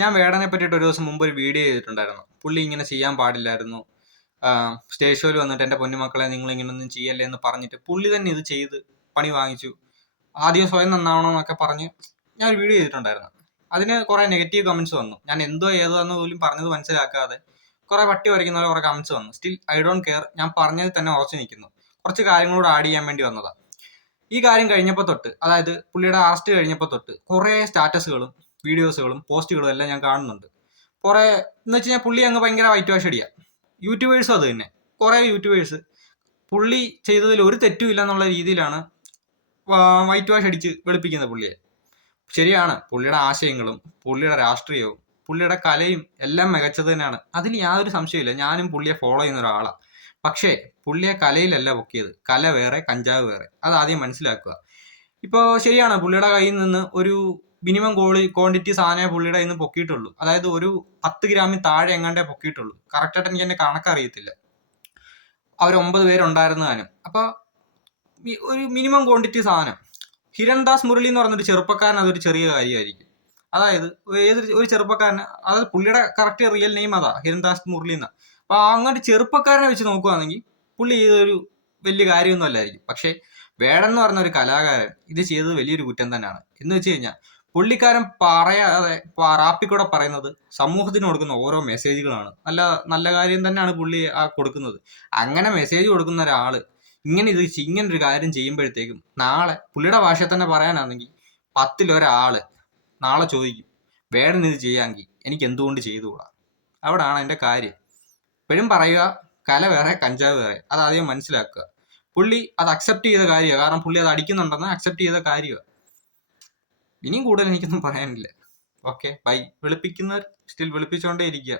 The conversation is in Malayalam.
ഞാൻ വേടനെ പറ്റിയിട്ട് ഒരു ദിവസം മുമ്പ് ഒരു വീഡിയോ ചെയ്തിട്ടുണ്ടായിരുന്നു. പുള്ളി ഇങ്ങനെ ചെയ്യാൻ പാടില്ലായിരുന്നു, സ്റ്റേജ് ഷോയിൽ വന്നിട്ട് എൻ്റെ പൊന്നുമക്കളെ നിങ്ങൾ ഇങ്ങനൊന്നും ചെയ്യല്ലേ എന്ന് പറഞ്ഞിട്ട് പുള്ളി തന്നെ ഇത് ചെയ്ത് പണി വാങ്ങിച്ചു. ആദ്യം സ്വയം നന്നാവണമെന്നൊക്കെ പറഞ്ഞ് ഞാൻ ഒരു വീഡിയോ ചെയ്തിട്ടുണ്ടായിരുന്നു. അതിന് കുറെ നെഗറ്റീവ് കമന്റ്സ് വന്നു. ഞാൻ എന്തോ ഏതാന്ന് പോലും പറഞ്ഞത് മനസ്സിലാക്കാതെ കുറെ പട്ടി വരയ്ക്കുന്ന പോലെ കുറെ കമന്റ്സ് വന്നു. Still I don't care. ഞാൻ പറഞ്ഞതിൽ തന്നെ ഉറച്ചു നിൽക്കുന്നു. കുറച്ച് കാര്യങ്ങളോട് ആഡ് ചെയ്യാൻ വേണ്ടി വന്നതാണ്. ഈ കാര്യം കഴിഞ്ഞപ്പോൾ തൊട്ട്, അതായത് പുള്ളിയുടെ അറസ്റ്റ് കഴിഞ്ഞപ്പോൾ തൊട്ട് കുറെ സ്റ്റാറ്റസുകളും വീഡിയോസുകളും പോസ്റ്റുകളും എല്ലാം ഞാൻ കാണുന്നുണ്ട്. കുറെ എന്ന് വെച്ച് കഴിഞ്ഞാൽ പുള്ളി അങ്ങ് ഭയങ്കര വൈറ്റ് വാഷ് അടിക്കുക. യൂട്യൂബേഴ്സും അത് തന്നെ. കുറെ യൂട്യൂബേഴ്സ് പുള്ളി ചെയ്തതിൽ ഒരു തെറ്റും ഇല്ല എന്നുള്ള രീതിയിലാണ് വൈറ്റ് വാഷ് അടിച്ച് വെളുപ്പിക്കുന്നത് പുള്ളിയെ. ശരിയാണ്, പുള്ളിയുടെ ആശയങ്ങളും പുള്ളിയുടെ രാഷ്ട്രീയവും പുള്ളിയുടെ കലയും എല്ലാം മികച്ചത് തന്നെയാണ്. അതിൽ യാതൊരു സംശയമില്ല. ഞാനും പുള്ളിയെ ഫോളോ ചെയ്യുന്ന ഒരാളാണ്. പക്ഷേ പുള്ളിയെ കലയിലല്ല പൊക്കിയത്. കല വേറെ, കഞ്ചാവ് വേറെ. അതാദ്യം മനസ്സിലാക്കുക. ഇപ്പോൾ ശരിയാണ്, പുള്ളിയുടെ കയ്യിൽ നിന്ന് ഒരു മിനിമം ക്വാണ്ടിറ്റി സാധനമേ പുള്ളിയുടെ കയ്യിൽ നിന്ന് പൊക്കിയിട്ടുള്ളൂ. അതായത് ഒരു 10 ഗ്രാമിൽ താഴെ എങ്ങാണ്ടേ പൊക്കിയിട്ടുള്ളൂ. കറക്റ്റായിട്ട് എനിക്ക് എൻ്റെ കണക്കറിയത്തില്ല. അവർ 9 പേരുണ്ടായിരുന്നതാനും. അപ്പോൾ ഒരു മിനിമം ക്വാണ്ടിറ്റി സാധനം. ഹിരൺദാസ് മുരളി എന്ന് പറഞ്ഞൊരു ചെറുപ്പക്കാരൻ അതൊരു ചെറിയ കാര്യമായിരിക്കും. അതായത് ഒരു ചെറുപ്പക്കാരന്, അതായത് പുള്ളിയുടെ കറക്റ്റ് റിയൽ നെയിം അതാ, ഹിരൺദാസ് മുരളി എന്നാ. അപ്പൊ അങ്ങോട്ട് ചെറുപ്പക്കാരനെ വെച്ച് നോക്കുകയാണെങ്കിൽ പുള്ളി ചെയ്തൊരു വലിയ കാര്യമൊന്നും അല്ലായിരിക്കും. പക്ഷെ വേടൻ എന്ന് പറഞ്ഞ ഒരു കലാകാരൻ ഇത് ചെയ്തത് വലിയൊരു കുറ്റം തന്നെയാണ്. എന്ന് വെച്ച് കഴിഞ്ഞാൽ പുള്ളിക്കാരൻ പറയാതെ റാപ്പിക്കൂടെ പറയുന്നത് സമൂഹത്തിന് കൊടുക്കുന്ന ഓരോ മെസ്സേജുകളാണ്. നല്ല നല്ല കാര്യം തന്നെയാണ് പുള്ളി കൊടുക്കുന്നത്. അങ്ങനെ മെസ്സേജ് കൊടുക്കുന്ന ഒരാള് ഇങ്ങനൊരു കാര്യം ചെയ്യുമ്പോഴത്തേക്കും നാളെ പുള്ളിയുടെ ഭാഷയിൽ തന്നെ പറയാനാണെങ്കിൽ 10 നാളെ ചോദിക്കും, വേടൻ ഇത് ചെയ്യാമെങ്കിൽ എനിക്ക് എന്തുകൊണ്ട് ചെയ്തുകൂടാ. അവിടാണ് എൻ്റെ കാര്യം. എപ്പോഴും പറയുക, കല വേറെ, കഞ്ചാവ് വേറെ. അതാദ്യം മനസ്സിലാക്കുക. പുള്ളി അത് അക്സെപ്റ്റ് ചെയ്ത കാര്യമാണ്. കാരണം പുള്ളി അത് അടിക്കുന്നുണ്ടെന്ന് അക്സെപ്റ്റ് ചെയ്ത കാര്യമാണ്. ഇനിയും കൂടുതൽ എനിക്കൊന്നും പറയാനില്ല. Okay, bye. വെളുപ്പിക്കുന്നവർ സ്റ്റിൽ വെളുപ്പിച്ചുകൊണ്ടേ ഇരിക്കുക.